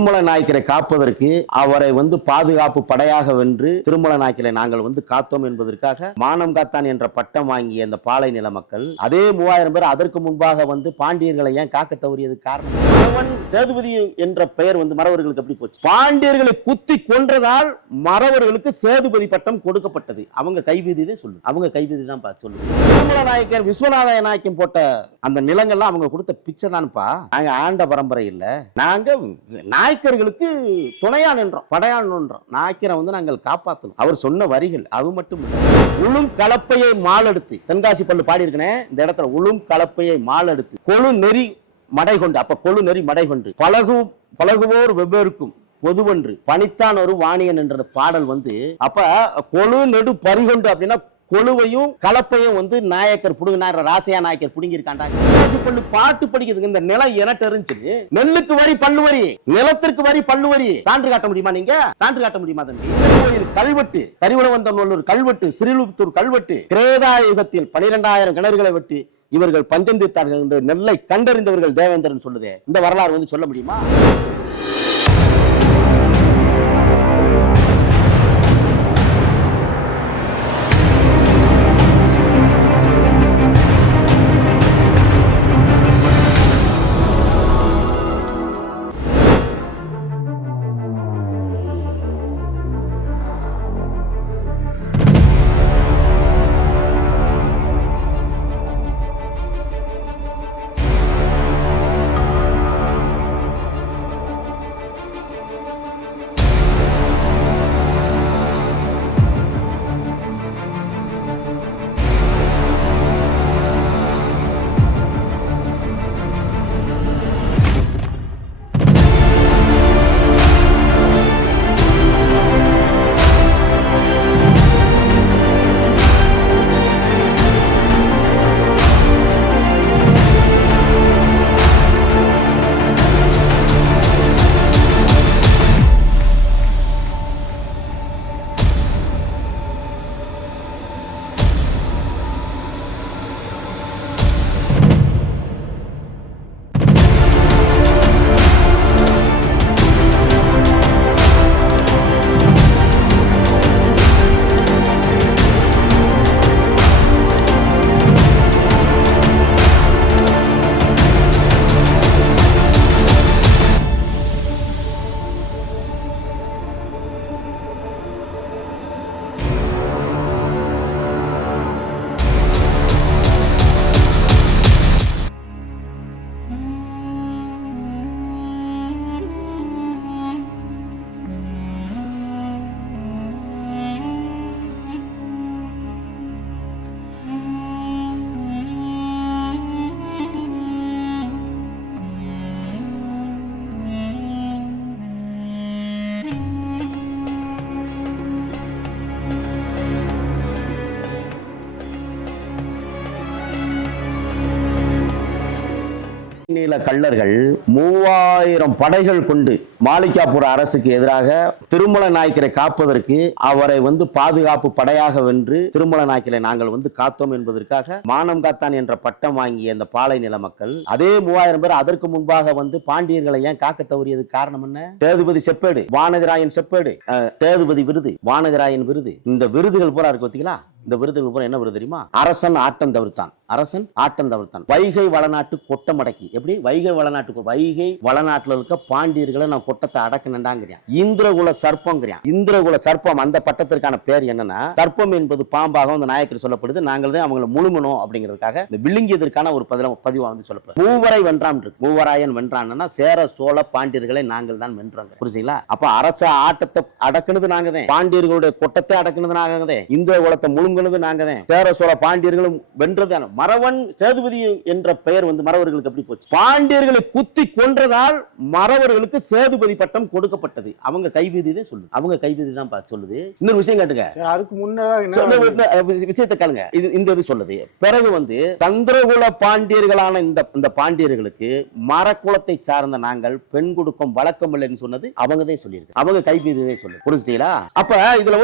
திருமல நாயக்கரை காப்பதற்கு அவரை பாதுகாப்பு படையாக வென்று திருமல நாயக்கரை நாங்கள் காத்தோம் என்பதற்காக மானம் காத்தான் என்ற பட்டம் வாங்கிய அந்த பாலை நில மக்கள் அதே 3000 பேர் அதற்கு முன்பாக பாண்டியர்களை ஏன் காக்க தவறியது காரணம் சேதுபதி என்ற பெயர் மறவர்களுக்கு எப்படி போச்சு? பாண்டியர்களை குத்தி கொன்றதால் மறவர்களுக்கு சேதுபதி பட்டம் கொடுக்கப்பட்டது. அவங்க கைவிதிதே சொல்லு, அவங்க கைவிதி தான் சொல்லு. திருமல நாயக்கர் விஸ்வநாத நாயக்கம் போட்ட அந்த நிலங்கள்லாம் அவங்க கொடுத்த பிச்சை தான்ப்பா. நாங்க ஆண்ட பரம்பரை இல்ல, நாங்க நாயக்கர்களுக்கு துணையா நின்றோம், படையா நின்றோம். நாயக்கரை நாங்கள் காப்பாற்றணும். அவர் சொன்ன வரிகள் அது மட்டும் இல்லை. உளும் கலப்பையை மாலெடுத்து, தென்காசி பல்லு பாடி இருக்கனே இந்த இடத்துல, உளும் கலப்பையை மாலெடுத்து கொழு நெறி மடை கொண்டு, அப்ப கொழு நெறி மடை கொண்டு பழகுவோர் வெவ்வேறுக்கும் பொதுவன்று பணித்தான் ஒரு வாணியன் என்ற பாடல் அப்ப கொழு நெடு பறிகொண்டு அப்படின்னா கொழுவையும் கலப்பையும் நாயக்கர் புடுங்கினார், ராசையா நாயக்கர் புடுங்கி இருக்காண்டா. பாட்டு படிக்கிறதுக்கு இந்த நிலம் என தெரிஞ்சு நெல்லுக்கு வரி பல்லு வரி, நிலத்திற்கு வரி பல்லு வரி. சான்று காட்ட முடியுமா? நீங்க சான்று காட்ட முடியுமா? கோயில் கல்வெட்டு, கரிவளவந்தநல்லூர் கல்வெட்டு, ஸ்ரீலுத்தூர் கல்வெட்டு, கிரேதா யுகத்தில் 12,000 கிணறுகளை வெட்டி இவர்கள் பஞ்சம் தீர்த்தார்கள் என்று நெல்லை கண்டறிந்தவர்கள் தேவேந்திரன் சொல்லுதே. இந்த வரலாறு சொல்ல முடியுமா? கள்ளர்கள் 3000 படைகள் கொண்டு மாளிகாபுர அரசுக்கு எதிராக திருமல நாயக்கரை காப்பதற்கு அவரை பாதுகாப்பு படையாக வென்று திருமல நாயக்கரை நாங்கள் காத்தோம் என்பதற்காக மானம் காத்தான் என்ற பட்டம் வாங்கிய அந்த பாலை நில மக்கள் அதே 3000 பேர் அதற்கு முன்பாக பாண்டியர்களை ஏன் காக்க தவறியது காரணம் என்ன? சேதுபதி செப்பேடு, வானதிராயன் செப்பேடு, சேதுபதி விருது, வானதிராயன் விருது, இந்த விருதுகள் பூரா இருக்கு பார்த்தீங்களா? இந்த விருதுகள் பூரா என்ன விருது தெரியுமா? அரசன் ஆட்டம் தவிர்த்தான், அரசன் ஆட்டம் தவிர்த்தான். வைகை வளநாட்டு கொட்டமடக்கி. எப்படி? வைகை வளநாட்டுல இருக்க பாண்டியர்களை நான் கொட்டத்தை அடக்கினேன்டாங்கிறான். இந்திரகுல சர்ப்பம்ங்கிறான். இந்திரகுல சர்ப்பம் அந்த பட்டத்திற்கான பேர் என்னன்னா, சர்ப்பம் என்பது பாம்பாக அந்த நாயக்கர் சொல்லப்படுது. நாங்கள் தான் அவங்களை முழுமணும் அப்படிங்கிறதுக்காக இந்த விழுங்கியதற்கான ஒரு பதிவா சொல்லப்படுது. மூவரை வென்றான் இருக்கு. மூவராயன் வென்றான்னா சேர சோழ பாண்டியர்களை நாங்கள் தான் வென்றோம். புரியுதுங்களா? அப்ப அரச ஆட்டத்தை அடக்குனது நாங்க தான், பாண்டியர்களுடைய கொட்டத்தை அடக்குனது நாங்க தான், இந்திரகுலத்தை முழுங்குனது நாங்க தான், சேர சோழ பாண்டியர்களும் வென்றது. மறவன் சேதுபதி என்ற பெயர் மறவர்களுக்கு எப்படி போச்சு? பாண்டியர்களை குத்தி கொன்றதால் மறவர்களுக்கு சேதுபதி பட்டம் கொடுக்கப்பட்டது. அவங்க கைவிதிதே சொல்லு, அவங்க கைவிதி தான் சொல்லுது. இன்னொரு விஷயம் கேட்டுங்க, அதுக்கு முன்னதாக விஷயத்தை கேளுங்க. இந்த இது சொல்லுது. பிறகு தந்திரகுல பாண்டியர்களான இந்த பாண்டியர்களுக்கு மரக்குலத்தை சார்ந்த நாங்கள் பெண் கொடுக்கும் வழக்கம் இல்லைன்னு சொன்னது அவங்க தான் சொல்லியிருக்கு. அவங்க கைவிதிதே சொல்லு. புரிஞ்சுட்டீங்களா? அப்ப இதுல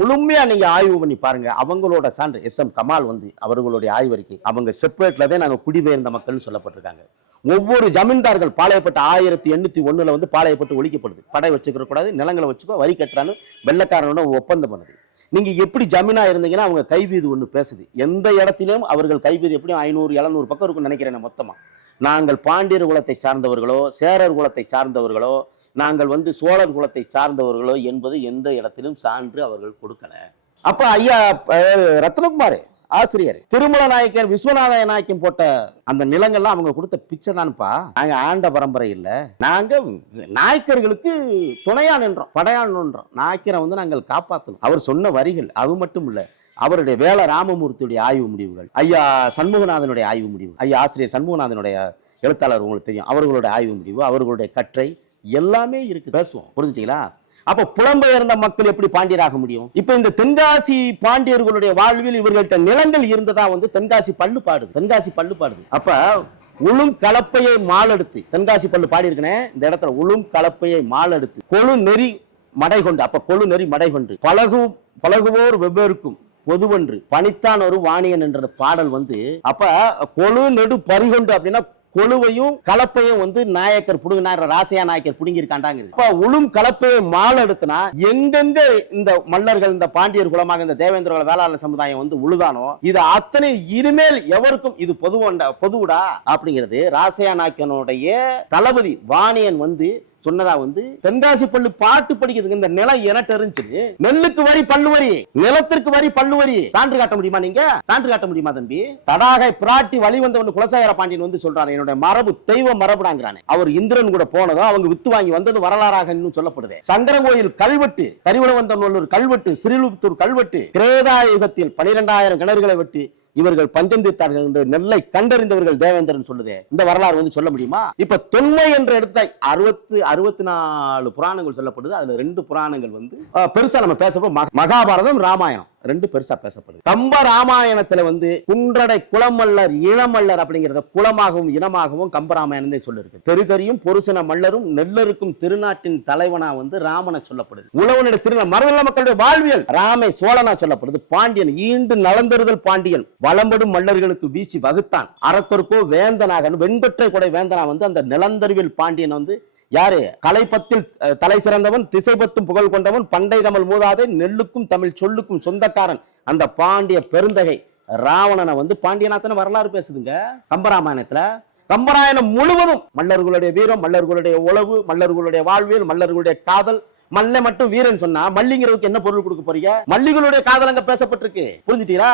முழுமையா நீங்க ஆய்வு பண்ணி பாருங்க. அவங்களோட சான்று எஸ்.எம். கமால் அவர்களுடைய ஆய்வறிக்கை, அவங்க செப்பரேட்ல தான் நாங்க குடிபெயர்ந்த மக்கள் சொல்லப்பட்டிருக்காங்க. ஒவ்வொரு ஜமீன்தார்கள் பாளையப்பட்டு 1801 வந்து பாளையப்பட்டு ஒழிக்கப்படுது. படை வச்சுக்கிற கூடாது, நிலங்களை வச்சுக்கோ, வரி கட்டுறான்னு வெள்ளக்காரனோட ஒப்பந்தம் பண்ணுது. நீங்க எப்படி ஜமீனா இருந்தீங்கன்னா அவங்க கைவீது ஒண்ணு பேசுது. எந்த இடத்திலும் அவர்கள் கைவீது எப்படியும் 500 700 பக்கம் இருக்கும்னு நினைக்கிறேன் மொத்தமா. நாங்கள் பாண்டியர் குலத்தை சார்ந்தவர்களோ, சேரர் குலத்தை சார்ந்தவர்களோ, நாங்கள் வந்து சோழர் குலத்தை சார்ந்தவர்களோ என்பது எந்த இடத்திலும் சான்று அவர்கள் கொடுக்கல. அப்ப ஐயா ரத்னகுமார் ஆசிரியர் திருமல நாயக்கர் விஸ்வநாத நாயக்கன் போட்ட அந்த நிலங்கள்லாம் அவங்க கொடுத்த பிச்சை தான்ப்பா. நாங்க ஆண்ட பரம்பரை இல்ல, நாங்க நாயக்கர்களுக்கு துணையா நின்றோம், படையா நின்றோம். நாயக்கரை வந்து நாங்கள் காப்பாற்றணும். அவர் சொன்ன வரிகள் அது மட்டும் இல்ல, அவருடைய வேலை ராமமூர்த்தியுடைய ஆய்வு முடிவுகள், ஐயா சண்முகநாதனுடைய ஆய்வு முடிவு, ஐயா ஆசிரியர் சண்முகநாதனுடைய எழுத்தாளர் உங்களுக்கு தெரியும், அவர்களுடைய ஆய்வு முடிவு, அவர்களுடைய கற்றை எல்லாமே இருக்கு, பேசுவோம். புரிஞ்சுட்டீங்களா? அப்ப புலம்பெயர்ந்த மக்கள் எப்படி பாண்டியராக முடியும்? இப்ப இந்த தென்காசி பாண்டியர்களுடைய வாழ்வில் இவர்கள்ட்ட நிலங்கள் இருந்ததா வந்து தென்காசி பள்ளு பாடுது. தென்காசி பள்ளு பாடுது. அப்ப உளும் கலப்பையை மாலெடுத்து, தென்காசி பள்ளு பாடி இருக்கேன் இந்த இடத்துல, உளும் கலப்பையை மாலெடுத்து கொழு நெறி மடை கொண்டு, அப்ப கொழு நெறி மடை கொண்டு பழகுவோர் வெவ்வேறுக்கும் பொதுவன்று பணித்தான் ஒரு வாணியன் என்ற பாடல் வந்து, அப்ப கொழு நெடு பறிகொண்டு அப்படின்னா கொழுவையும் கலப்பையும் வந்து நாயக்கர் புடுங்கினார், ராசையா நாயக்கர் புடுங்கி இருக்காண்டாங்க. இப்ப உளும் கலப்பையை மாலை எடுத்துனா எங்கெங்க இந்த மல்லர்கள், இந்த பாண்டியர் குலமாக இந்த தேவேந்திர குல வேளாளர் சமுதாயம் வந்து உழுதானோ இது அத்தனை இனிமேல் எவருக்கும் இது பொதுவுடா அப்படிங்கிறது ராசையா நாயக்கனுடைய தளபதி வாணியன் வந்து சொன்னதா வந்து தென்காசி பள்ளு பாட்டு படிக்கிறதுக்கு. இந்த நிலம் என தெரிஞ்சு நெல்லுக்கு வரி பல்லு வரி, நிலத்திற்கு வரி பல்லு வரி. சான்று காட்ட முடியுமா? நீங்க சான்று காட்ட முடியுமா தம்பி? தடாகை பிராட்டி வழி வந்தவன் குலசேகர பாண்டியன் வந்து சொல்றாரு, என்னுடைய மரபு தெய்வ மரபுடாங்கிறானே. அவர் இந்திரன் கூட போனதும் அவங்க வித்து வாங்கி வந்தது வரலாறாக இன்னும் சொல்லப்படுது. சங்கரங்கோயில் கல்வெட்டு, கரிவளவந்தநல்லூர் கல்வெட்டு, ஸ்ரீலுத்தூர் கல்வெட்டு, திரேதாயுகத்தில் 12,000 கிணறுகளை வெட்டி இவர்கள் பஞ்சம் தீர்த்தார்கள் என்று நெல்லை கண்டறிந்தவர்கள் தேவேந்திரன் சொல்லுதே. இந்த வரலாறு வந்து சொல்ல முடியுமா? இப்ப தொன்மை என்ற இடத்த 64 புராணங்கள் சொல்லப்படுது. அதுல 2 புராணங்கள் வந்து பெருசா நம்ம பேசப்போ மகாபாரதம், ராமாயணம் 2 பெருசா பேசப்படுது. கம்ப ராமாயணத்துல வந்து குன்றடை குளமல்லர் இளமல்லர் அப்படிங்கிறத குளமாகவும் இனமாகவும் கம்பராமாயணம் சொல்லிருக்கு. தெருகரியும் பொருசன மல்லரும் நெல்லருக்கும் திருநாட்டின் தலைவனா வந்து ராமனை சொல்லப்படுது. உழவனுடைய திருநாள் மருதல மக்களுடைய வாழ்வியல் ராமை சோழனா சொல்லப்படுது. பாண்டியன் ஈண்டு நலந்தருதல் பாண்டியன் வளம்படும் மல்லர்களுக்கு வீசி வகுத்தான் அறக்கொருக்கோ வேந்தனாக வெண்பற்றை கொடை வேந்தனா வந்து அந்த நிலந்தருவில் பாண்டியன் வந்து யாரு? கலைப்பத்தில் தலை சிறந்தவன், திசைபத்தும் புகழ் கொண்டவன், பண்டை தமிழ் மூதாதை, நெல்லுக்கும் தமிழ் சொல்லுக்கும் சொந்தக்காரன், அந்த பாண்டிய பெருந்தகை ராவணனை வந்து பாண்டியநாத்தன வரலாறு பேசுதுங்க கம்பராமாயணத்துல. கம்பராயணம் முழுவதும் மல்லர்களுடைய வீரம், மல்லர்களுடைய உளவு, மல்லர்களுடைய வாழ்வியல், மல்லர்களுடைய காதல். மல்ல மட்டும் வீரன் சொன்னா மல்லிங்கிறதுக்கு என்ன பொருள் கொடுக்க போறீங்க? மல்லிகளுடைய காதல் அங்க பேசப்பட்டிருக்கு. புரிஞ்சுட்டீங்களா?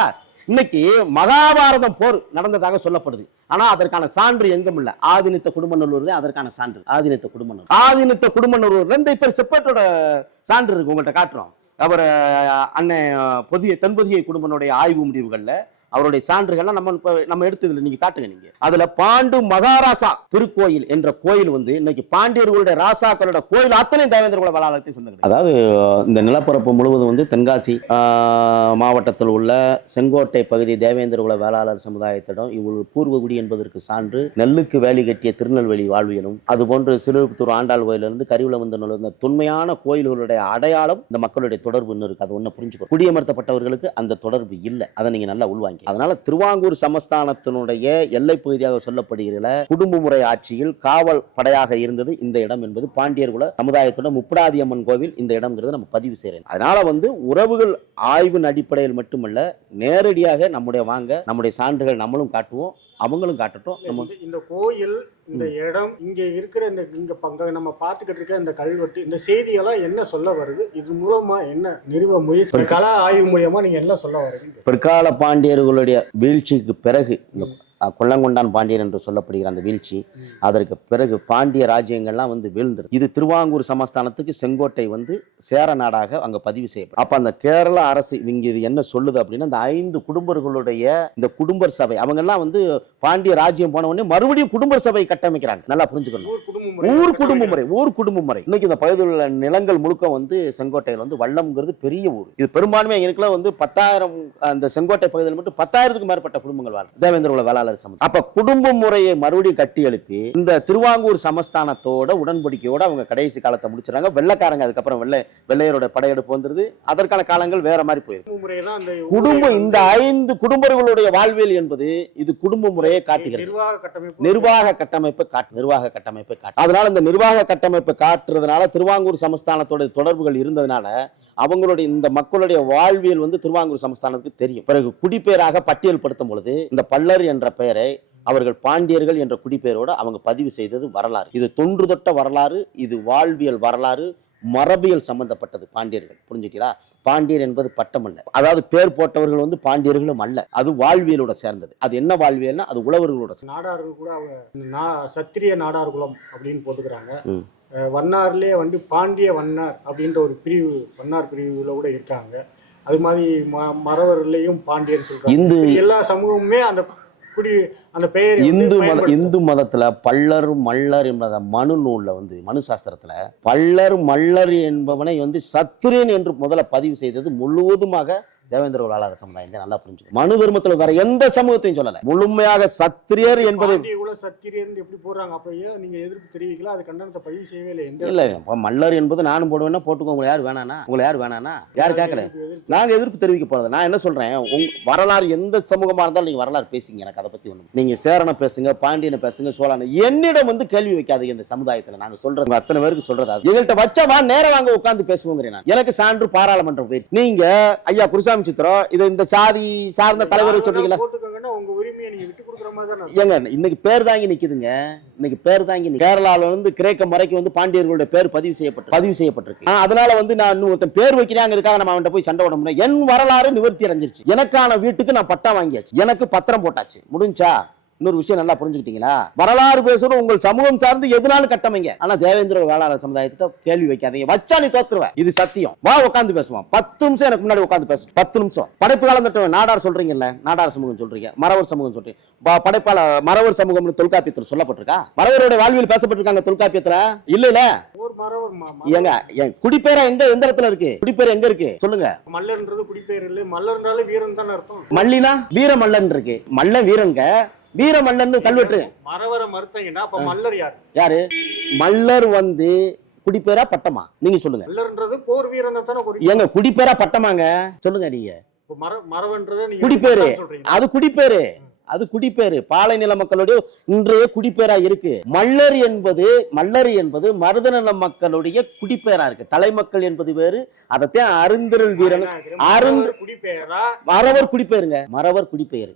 இன்னைக்கு மகாபாரதம் போர் நடந்ததாக சொல்லப்படுது. ஆனா அதற்கான சான்று எங்கும் இல்ல. ஆதினித்த குடும்பநல்லூர் தான் அதற்கான சான்று. ஆதினித்த குடும்பநல்லூர்ல இந்த இப்ப செப்பேட்டோட சான்று இருக்கு, உங்கள்கிட்ட காட்டுறோம். அவர் அண்ணன் தென்பொதிகை குடும்பனுடைய ஆய்வு முடிவுகள்ல அவருடைய சான்றுகள்லாம் நம்ம எடுத்ததுல நீங்க காட்டுங்க. நீங்க அதுல பாண்டு மகாராசா திருக்கோயில் என்ற கோயில் வந்து இன்னைக்கு பாண்டியர்களுடைய ராசாக்களோட கோயில் அத்தனை தேவேந்திர குல வேளாளத்தை சொந்தங்கள். அதாவது இந்த நிலப்பரப்பு முழுவதும் வந்து தென்காசி மாவட்டத்தில் உள்ள செங்கோட்டை பகுதி தேவேந்திர குல வேளாளர் சமுதாயத்திடம் இவ்வளவு பூர்வகுடி என்பதற்கு சான்று நெல்லுக்கு வேலி கட்டிய திருநெல்வேலி வாழ்வியலும், அதுபோன்று சிறுபுத்தூர் ஆண்டாள் கோயிலிருந்து கரிவளவந்தநல்லூர் இந்த தொன்மையான கோயில்களுடைய அடையாளம் இந்த மக்களுடைய தொடர்பு இன்னும் இருக்கு. அது ஒண்ணு புரிஞ்சுக்கணும். குடியமர்த்தப்பட்டவர்களுக்கு அந்த தொடர்பு இல்லை. அதை நீங்க நல்லா உள்வாங்க. அதனால திருவாங்கூர் சமஸ்தானத்தினுடைய எல்லை பகுதியாக சொல்லப்படுகிற குடும்ப முறை ஆட்சியில் காவல் படையாக இருந்தது இந்த இடம் என்பது பாண்டியர் குல சமுதாயத்தோட முப்படாதி அம்மன் கோவில் இந்த இடம்ங்கிறது நம்ம பதிவு செய்யறோம். அதனால வந்து உறவுகள் ஆய்வின் அடிப்படையில் மட்டுமல்ல, நேரடியாக நம்முடைய சான்றுகள் நம்மளும் காட்டுவோம், அவங்களும் காட்டட்டும். இந்த கோயில், இந்த இடம், இங்க இருக்கிற இங்க நம்ம பார்த்துக்கிட்டு இருக்க இந்த கல்வெட்டு, இந்த செய்தியெல்லாம் என்ன சொல்ல வருது? இது மூலமா என்ன நிறுவ முயற்சி, கலா ஆய்வு மூலமா நீங்க என்ன சொல்ல வருது? பிற்கால பாண்டியர்களுடைய வீழ்ச்சிக்கு பிறகு இந்த கொல்லங்கொண்டான் பாண்டியன் என்று சொல்லப்படுகிற அந்த வீழ்ச்சி, அதற்கு பிறகு பாண்டிய ராஜ்யங்கள்லாம் வந்து வீழ்ந்தது. இது திருவாங்கூர் சமஸ்தானத்துக்கு செங்கோட்டை வந்து சேர நாடாக அங்க பதிவு செய்யப்படும். அப்ப அந்த கேரள அரசு இங்க இது என்ன சொல்லுது அப்படின்னா, இந்த 5 குடும்பர்களுடைய இந்த குடும்பர் சபை அவங்க வந்து பாண்டிய ராஜ்யம் போன உடனே மறுபடியும் குடும்பர் சபை கட்டமைக்கிறாங்க. நல்லா புரிஞ்சுக்கணும். ஊர் குடும்ப முறை. இன்னைக்கு இந்த பகுதியில் உள்ள நிலங்கள் முழுக்க வந்து செங்கோட்டையில் வந்து வல்லம்ங்கிறது பெரிய ஊர். இது பெரும்பான்மை எங்களுக்குள்ள வந்து 10,000 அந்த செங்கோட்டை பகுதியில் மட்டும் 10,000க்கு மேற்பட்ட குடும்பங்கள் வாழ் தேவேந்திர குல வேளாளர் வேளாளர் சமூகம். அப்ப குடும்ப முறையை மறுபடியும் கட்டி எழுப்பி இந்த திருவாங்கூர் சமஸ்தானத்தோட உடன்படிக்கையோட அவங்க கடைசி காலத்தை முடிச்சிடறாங்க. வெள்ளைக்காரங்க அதுக்கப்புறம் வெள்ளையரோட படையெடுப்பு வந்துருது. அதற்கான காலங்கள் வேற மாதிரி போயிருக்கு. குடும்பம் இந்த 5 குடும்பங்களுடைய வாழ்வியல் என்பது இது குடும்ப முறையை காட்டுகிறது. நிர்வாக கட்டமைப்பை காட்டு. அதனால இந்த நிர்வாக கட்டமைப்பை காட்டுறதுனால திருவாங்கூர் சமஸ்தானத்தோட தொடர்புகள் இருந்ததுனால அவங்களுடைய இந்த மக்களுடைய வாழ்வியல் வந்து திருவாங்கூர் சமஸ்தானத்துக்கு தெரியும். பிறகு குடிப்பெயராக பட்டியல் படுத்தும் பொழுது இந்த பல்லர் என்ற பெயரை அவர்கள் பாண்டியர்கள் என்ற குடிப்பெயரோடு அவங்க பதிவு செய்தது வரலாறு. இது தொன்று தொட்ட வரலாறு, இது வாழ்வியல் வரலாறு, மரபியல் சம்பந்தப்பட்டது. பாண்டியர்கள் புரிஞ்சுக்கிறா? பாண்டியர் என்பது பட்டம் அல்ல, அதாவது பேர் போட்டவர்கள் வந்து பாண்டியர்களும் அல்ல, அது வாழ்வியலோட சேர்ந்தது. அது என்ன வாழ்வியல்னா அது உழவர்களோட. நாடார்கள் கூட அவங்க சத்திரிய நாடார் குலம் அப்படின்னு போட்டுக்கிறாங்க. வண்ணார்லேயே வந்து பாண்டிய வண்ணார் அப்படின்ற ஒரு பிரிவு வண்ணார் பிரிவுல கூட இருக்காங்க. அது மாதிரி மறவர்லையும் பாண்டியர் சொல்றாங்க. எல்லா சமூகமுமே அந்த பெயர் இந்து மதத்துல பல்லர் மல்லர் என்பத மனு நூல்ல வந்து மனு சாஸ்திரத்துல பல்லர் மல்லர் என்பவனை வந்து சத்திரியன் என்று முதல்ல பதிவு செய்தது முழுவதுமாக தேவேந்திர வேளாளர் சமுதாயம். நல்லா புரிஞ்சுக்கணும். மனு தர்மத்துல வேற எந்த சமூகத்தையும் சொல்லல, முழுமையாக சத்திரியர் என்பது. சத்திரியர் எப்படி போடுறாங்க? அப்ப நீங்க எதிர்ப்பு தெரிவிக்கல, அது கண்டனத்தை பதிவு செய்யவே இல்லை. இல்ல மல்லர் என்பது நானும் போடுவேன்னா போட்டுக்கோ, உங்களை யார் வேணானா யார் கேட்கல. நாங்க எதிர்ப்பு தெரிவிக்க போறது. நான் என்ன சொல்றேன், வரலாறு எந்த சமூகமா இருந்தாலும் நீங்க வரலாறு பேசுங்க, எனக்கு அதை பத்தி ஒண்ணு. நீங்க சேரனை பேசுங்க, பாண்டியனை பேசுங்க, சோழனை, என்னிடம் வந்து கேள்வி வைக்காதீங்க. இந்த சமுதாயத்துல நாங்க சொல்றது அத்தனை பேருக்கு சொல்றது எங்கள்கிட்ட வச்சா நேரம் வாங்க உட்கார்ந்து பேசுவோங்கிறேன். எனக்கு சான்று பாராளுமன்றம் போய் நீங்க ஐயா குருசாமி சித்திரம் இதை இந்த சாதி சார்ந்த தலைவர் சொல்றீங்களா? உங்க உரிமையை நீங்க விட்டு கொடுக்குற மாதிரி தான். ஏங்க இன்னைக்கு பேர் தாங்கி நிக்குதுங்க. இன்னைக்கு பேர் தாங்கி கேரளால வந்து கிரேக்க மறைக்கு வந்து பாண்டியர்களுடைய பேர் பதிவு செய்யப்பட்டிருக்கு. அதனால வந்து நான் இன்னும் பேர் வைக்கிறாங்க, இதுக்காக நம்ம அவன்கிட்ட போய் சண்டை போட முடியும். என் வரலாறு நிவர்த்தி அடைஞ்சிருச்சு. எனக்கான வீட்டுக்கு நான் பட்டா வாங்கியாச்சு, எனக்கு பத்திரம் போட்டாச்சு, முடிஞ்சா. இன்னொரு விஷயம் நல்லா புரிஞ்சுக்கிட்டீங்களா? வரலாறு பேசணும், உங்கள் சமூகம் சார்ந்து எதுனாலும் கட்டமைங்க. ஆனா தேவேந்திர வேளாளர் சமுதாயத்தை கேள்வி வைக்காதீங்க. வச்சா நீ தோத்துருவ. இது சத்தியம். வா உட்காந்து பேசுவோம். 10 நிமிஷம் எனக்கு முன்னாடி உட்காந்து பேசும். 10 நிமிஷம். படைப்பு காலம் தட்டுவேன். நாடார் சொல்றீங்கல்ல, நாடார் சமூகம் சொல்றீங்க, மறவர் சமூகம் சொல்றீங்க. படைப்பாள மறவர் சமூகம் தொல்காப்பியத்தில் சொல்லப்பட்டிருக்கா? மறவருடைய வாழ்வியல் பேசப்பட்டிருக்காங்க தொல்காப்பியத்துல? இல்ல ஏங்க என் குடிப்பேரா எந்த இடத்துல இருக்கு? குடிப்பேர் எங்க இருக்கு சொல்லுங்க. மல்லர்ன்றது குடிப்பேர் இல்ல, மல்லர்னால வீரன் தான் அர்த்தம். மல்லினா வீர மல்லன் இருக்கு. மல்ல வீரங்க, வீரமல்லன் கல்வெட்டு. மறவர மறுத்தீங்கன்னா அப்ப மல்லர் யாரு? மல்லர் வந்து குடிப்பேரா பட்டமா? நீங்க சொல்லுங்க. மல்லர்ன்றது போர் வீரன் தான. ஏங்க குடிப்பேரா பட்டமாங்க சொல்லுங்க. நீங்க மறவன்றது நீங்க குடிப்பேரு, அது குடிப்பேரு, அது குடிப்பேரு. பாலைநில மக்களுடைய இன்றைய குடிப்பேரா இருக்கு. மல்லர் என்பது மருதநல மக்களுடைய குடிப்பேரா இருக்கு. தலைமக்கள் என்பது வேறு. அதத்தான் அருந்திரல் வீரன் குடிப்பேரா, மறவர் குடிப்பேருங்க, மறவர் குடிப்பேரு.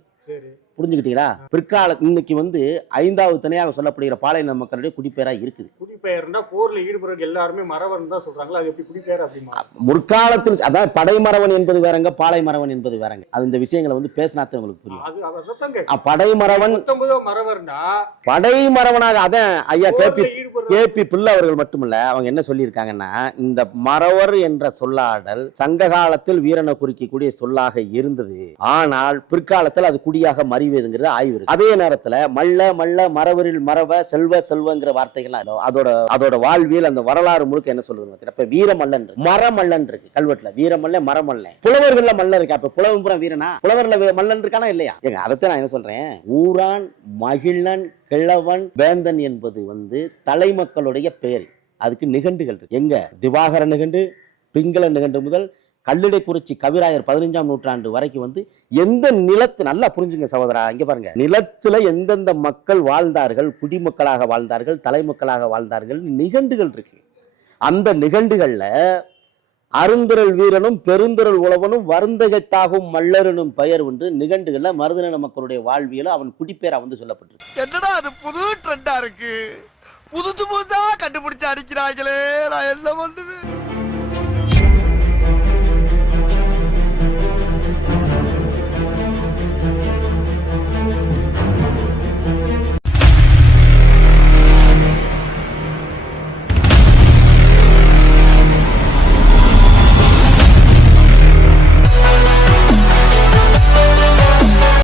புரிஞ்சுக்கிட்டீங்களா? பிற்கால இன்னைக்கு வந்து 5வது தனியாக சொல்லப்படுகிற பாலைநில மக்களுடைய குடிப்பேரா இருக்குது. குடிப்பெயர்னா போர்ல ஈடுபடுற எல்லாருமே மறவன் தான் சொல்றாங்களா? அது எப்படி குடிப்பெயர் அப்படிமா? முற்காலத்தில் அதாவது படைமறவன் என்பது வேறங்க, பாலை மறவன் என்பது வேறங்க. அது இந்த விஷயங்களை வந்து பேசினாத்தான் உங்களுக்கு புரியும். படைமறவன் மறவர்னா படைமறவனாக அதான் ஐயா கேபி பிள்ளை அவர்கள் மட்டுமல்ல, அவங்க என்ன சொல்லியிருக்காங்கன்னா, இந்த மறவர் என்ற சொல்லாடல் சங்க காலத்தில் வீரனை குறிக்கக்கூடிய சொல்லாக இருந்தது. ஆனால் பிற்காலத்தில் அது குடியாக மறிவதுங்கிறது ஆய்வு. அதே நேரத்தில் மல்ல மறவரில் மறவ செல்வங்கிற வார்த்தைகள் அதோட வாழ்வியல் அந்த வரலாறு முழுக்க என்ன சொல்லுது? இப்ப வீரமல்லன் மரமல்லன் இருக்கு கல்வெட்டுல. வீரமல்ல மரமல்ல. புலவர்கள்ல மல்ல இருக்கா? அப்ப புலவன் வீரனா? புலவர்ல மல்லன் இருக்கானா இல்லையா? எங்க அதைத்தான் நான் என்ன சொல்றேன், ஊரான் மகிழன் கிழவன் வேந்தன் என்பது வந்து தலைமக்களுடைய பெயர். அதுக்கு நிகண்டுகள் இருக்கு. எங்க திவாகர நிகண்டு, பிங்கள நிகண்டு முதல் கல்லிடைக்குறிச்சி கவிராயர் 15ஆம் நூற்றாண்டு வரைக்கும் வந்து எந்த நிலத்து, நல்லா புரிஞ்சுங்க சகோதரா, இங்க பாருங்க, நிலத்துல எந்தெந்த மக்கள் வாழ்ந்தார்கள், குடிமக்களாக வாழ்ந்தார்கள், தலைமக்களாக வாழ்ந்தார்கள், நிகண்டுகள் இருக்கு. அந்த நிகண்டுகள்ல அருந்திரல் வீரனும் பெருந்திரல் உழவனும் வருந்தகத்தாகும் மல்லரனும் பெயர் உண்டு. நிகண்டுகள்ல மருதநல மக்களுடைய வாழ்வியல அவன் குடிப்பேரா வந்து சொல்லப்பட்டிருக்கு. என்னடா அது புது ட்ரெண்டா இருக்கு, புதுசா கண்டுபிடிச்சு அடிக்கிறாங்களே, நான் என்ன பண்ணுவேன்?